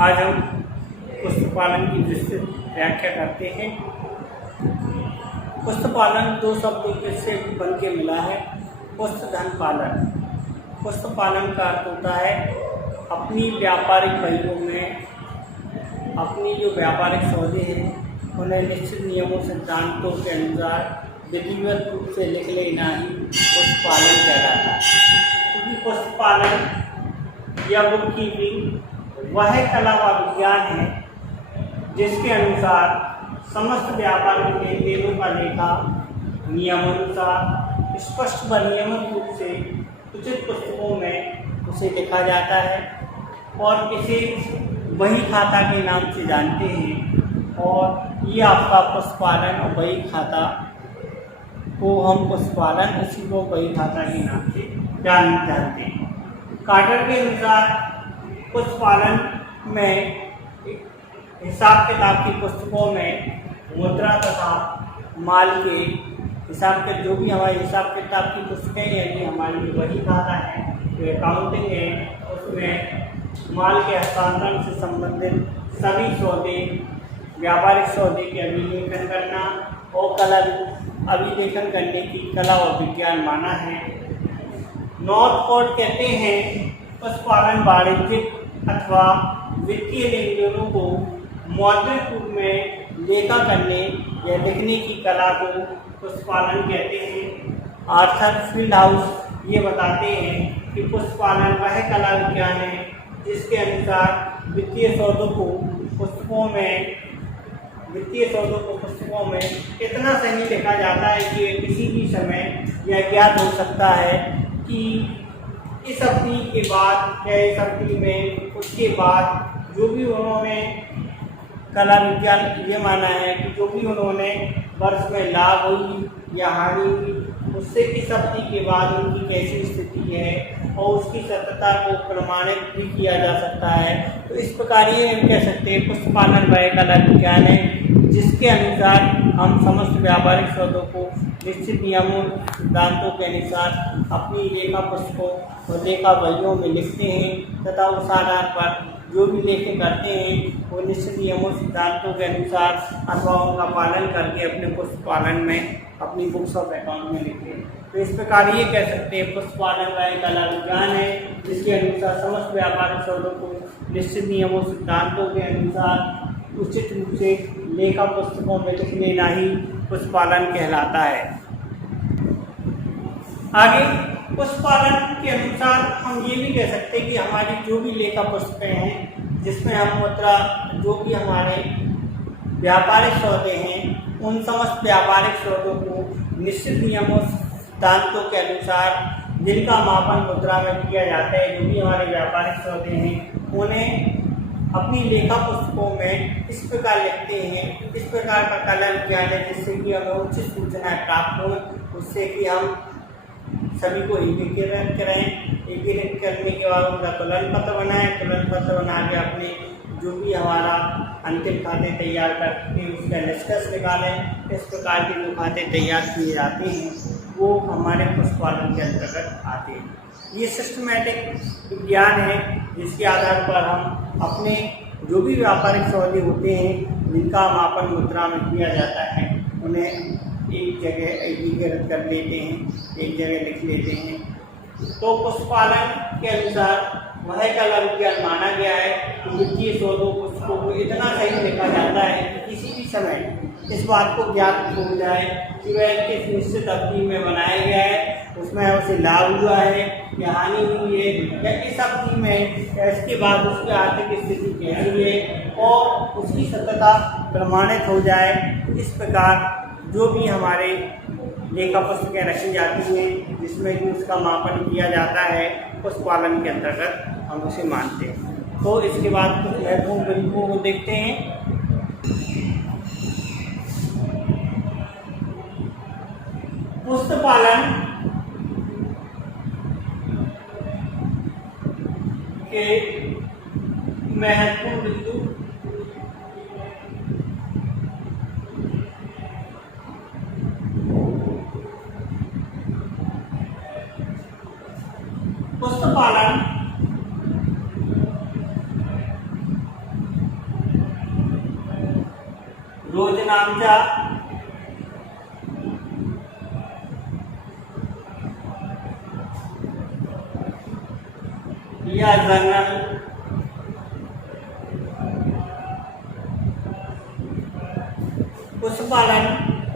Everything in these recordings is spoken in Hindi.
आज हम पुष्प पालन की विस्तृत व्याख्या करते हैं। पुष्प पालन दो शब्दों से बन के मिला है। पुष्प धन पालन। पुष्प पालन का अर्थ होता है अपनी व्यापारिक वस्तुओं में अपनी जो व्यापारिक सौदे हैं उन्हें निश्चित नियमों सिद्धांतों के अनुसार विधिवत रूप से लिख लेना ही पुष्प पालन कहलाता है। क्योंकि पुष्प पालन या बुक कीपिंग वह कला व विज्ञान है जिसके अनुसार समस्त व्यापारिक लेन देनों का लेखा नियमानुसार स्पष्ट व नियमित रूप से उचित पुस्तकों में उसे लिखा जाता है और इसे बही खाता के नाम से जानते हैं। और ये आपका पुष्प पालन और बही खाता को हम पुष्प पालन इसी को बही खाता के नाम से जानते हैं। कार्टर के अनुसार पुष्प पालन में हिसाब किताब की पुस्तकों में मुद्रा तथा माल के हिसाब के जो भी हमारे हिसाब किताब की पुस्तकें यानी हमारी जो बही खाता है जो अकाउंटिंग है उसमें माल के हस्तांतरण से संबंधित सभी सौदे व्यापारिक सौदे के अभिलेखन करना और कला अभिलेखन करने की कला और विज्ञान माना है। नॉर्थ कोर्ट कहते हैं पुष्प पालन वाणिज्यिक अथवा वित्तीय लेन देनों को मौद्रिक रूप में लेखा करने या लिखने की कला को पुष्प पालन कहते हैं। आर्थर फील्डहाउस ये बताते हैं कि पुष्प पालन वह कला विज्ञान है जिसके अनुसार वित्तीय सौदों को पुस्तकों में इतना सही लिखा जाता है कि किसी भी समय यह ज्ञात हो सकता है कि इस अवधि के बाद या इस अवधि में उसके बाद जो भी उन्होंने कला विज्ञान ये माना है कि जो भी उन्होंने वर्ष में लाभ हुई या हानि हुई उससे इस अवधि के बाद उनकी कैसी स्थिति है और उसकी सत्यता को प्रमाणित भी किया जा सकता है। तो इस प्रकार ये हम कह सकते हैं पुष्प पालन वह कला विज्ञान है जिसके अनुसार हम समस्त व्यापारिक सौदों को निश्चित नियमों सिद्धांतों के अनुसार अपनी लेखा पुस्तकों और लेखा बहियों में लिखते हैं तथा उस आधार पर जो भी लेखे करते हैं वो निश्चित नियमों सिद्धांतों के अनुसार अथवा उनका पालन करके अपने पुष्प पालन में अपनी बुक्स ऑफ अकाउंट में लिखते हैं। तो इस प्रकार ये कह सकते हैं पुष्प पालन वह कला विज्ञान है जिसके अनुसार समस्त व्यापारिक सौदों को निश्चित नियमों सिद्धांतों के अनुसार उचित रूप से लेखा पुस्तकों में लिख लेना ही पुष्प पालन कहलाता है। आगे पुष्प पालन के अनुसार हम ये भी कह सकते हैं कि हमारी जो भी लेखा पुस्तकें हैं जिसमें हम मुद्रा जो भी हमारे व्यापारिक सौदे हैं उन समस्त व्यापारिक सौदों को निश्चित नियमों सिद्धांतों के अनुसार जिनका मापन मुद्रा में किया जाता है जो भी हमारे व्यापारिक सौदे हैं उन्हें अपनी लेखा पुस्तकों में इस प्रकार लिखते हैं। इस प्रकार का कला विज्ञान है जिससे कि हमें उचित सूचनाएं प्राप्त हो उससे कि हम सभी को एकीकृत करें। एकीकृत करने के बाद उनका तुलन पत्र बनाएं। तुलन पत्र बना के अपने जो भी हमारा अंतिम खाते तैयार करके उसका निष्कर्ष निकालें। इस प्रकार के जो खाते तैयार किए जाते हैं वो हमारे पुष्प पालन के अंतर्गत आते हैं। ये सिस्टमैटिक विज्ञान है जिसके आधार पर हम अपने जो भी व्यापारिक सौदे होते हैं जिनका मापन मुद्रा में किया जाता है उन्हें एक जगह एकीकृत कर लेते हैं, एक जगह लिख लेते हैं। तो पुष्प पालन के अनुसार वह कला विज्ञान माना गया है कि वित्तीय सौदों पुस्तकों को इतना सही लिखा जाता है कि किसी भी समय इस बात को ज्ञात हो जाए कि वह किस निश्चित अवधि में बनाया गया है, उसमें उसे लाभ हुआ है या हानि हुई है या इस अवधि में या इसके बाद उसकी आर्थिक स्थिति कैसी है और उसकी सत्यता प्रमाणित हो जाए। इस प्रकार जो भी हमारे लेखा पुस्तकें रखी जाती हैं जिसमें कि उसका मापन किया जाता है पुष्प पालन के अंतर्गत हम उसे मानते हैं। तो इसके बाद कुछ महत्वपूर्ण तरीकों को देखते हैं। पुष्प पालन के महत्वपूर्ण बिंदु पुष्प पालन रोजनामचा या जर्नल पशुपालन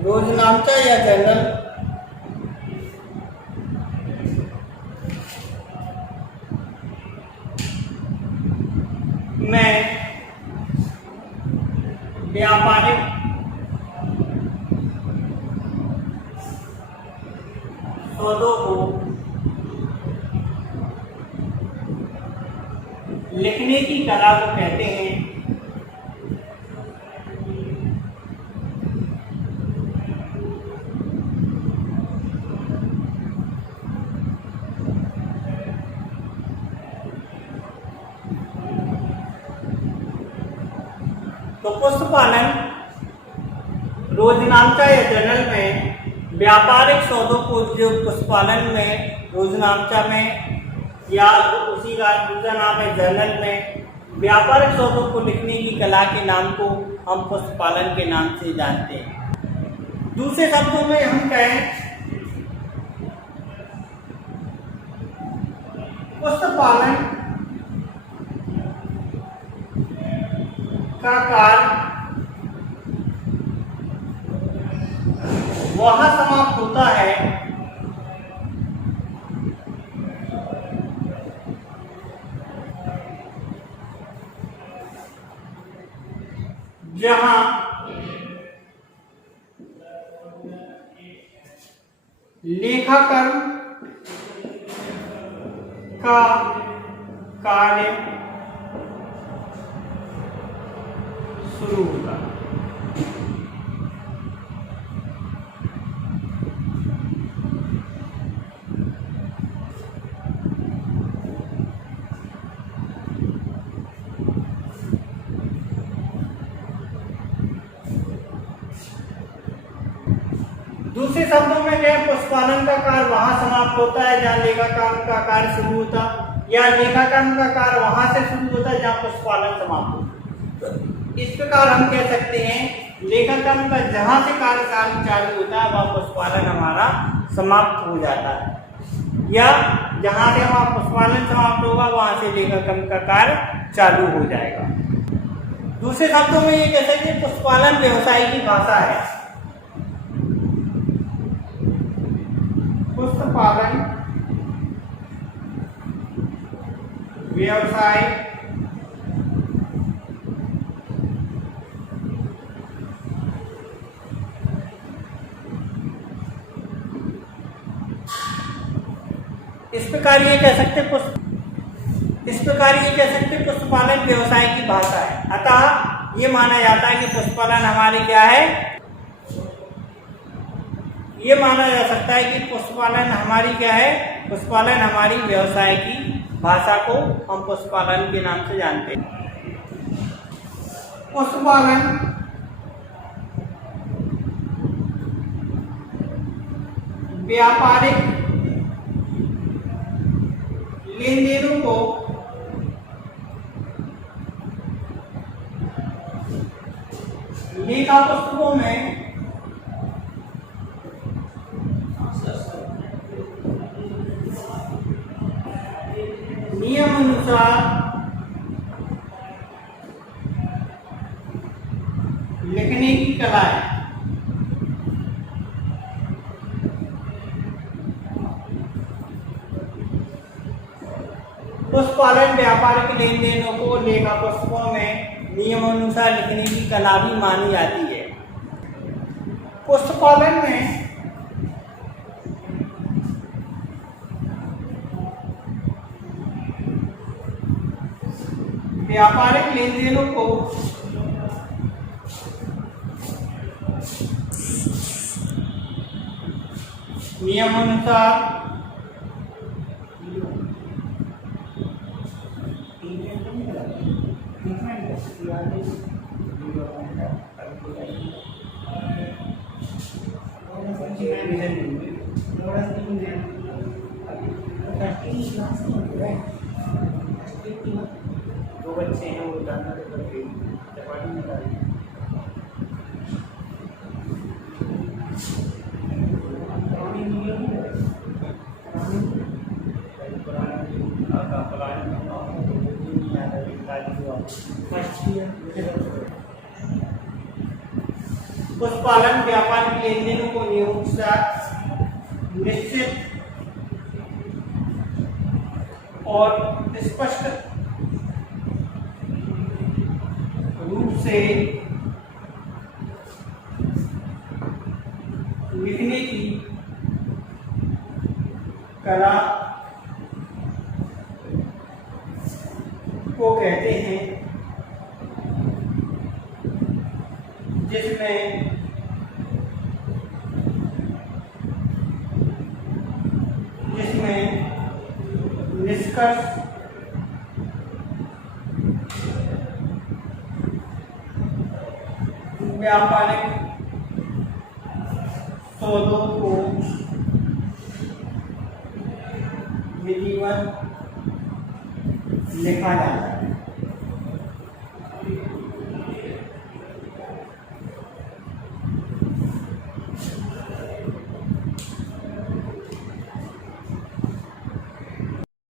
रोजनामचा या जर्नल में व्यापारिक सौदों को लिखने की कला को कहते हैं। तो पशुपालन रोजनामचा या जर्नल में व्यापारिक सौदों को जो पशुपालन में रोजनामचा में या उसी का दूसरा नाम है जर्नल में व्यापारिक सौदों को लिखने की कला के नाम को हम पशुपालन के नाम से जानते हैं। दूसरे शब्दों में हम कहें पशुपालन का कार्य वहां समाप्त होता है जहां लेखाकर्म का कार्य शुरू होगा। दूसरे शब्दों में क्या पशुपालन का कार्य वहां समाप्त होता है जहां लेखाकर्म का कार्य शुरू होता, या लेखाकर्म का कार्य वहां से शुरू होता है जहां पशुपालन समाप्त होता। इस प्रकार हम कह सकते हैं लेखाकर्म का जहां से कार्य चालू होता है वह पशुपालन हमारा समाप्त हो जाता है, या जहां से हमारा पशुपालन समाप्त होगा वहां से लेखाकर्म का कार्य चालू हो जाएगा। दूसरे शब्दों में ये कह सकते हैं पशुपालन व्यवसाय की भाषा है। पशुपालन व्यवसाय इस प्रकार ये कह सकते पशुपालन व्यवसाय की भाषा है। अतः ये माना जाता है कि पशुपालन हमारे क्या है, ये माना जा सकता है कि पशुपालन हमारी क्या है, पशुपालन हमारी व्यवसाय की भाषा को हम पशुपालन के नाम से जानते हैं। पशुपालन व्यापारिक लेन देनों को लेखा पुस्तकों में नियम अनुसार लिखने की कला है। पशुपालन व्यापारिक लेन देनों को लेखा पुस्तकों में नियमानुसार लिखने की कला भी मानी जाती है। पशुपालन में व्यापारिक लेन देनों को नियमानुसार दो बच्चे हैं वो जानना पशुपालन व्यापार के लेनदेनों को नियमों के साथ निश्चित और स्पष्ट रूप से लिखने की कला को कहते हैं, जिसमें निष्कर्ष व्यापारिक सौदों को विधिवत लिखा जाता है।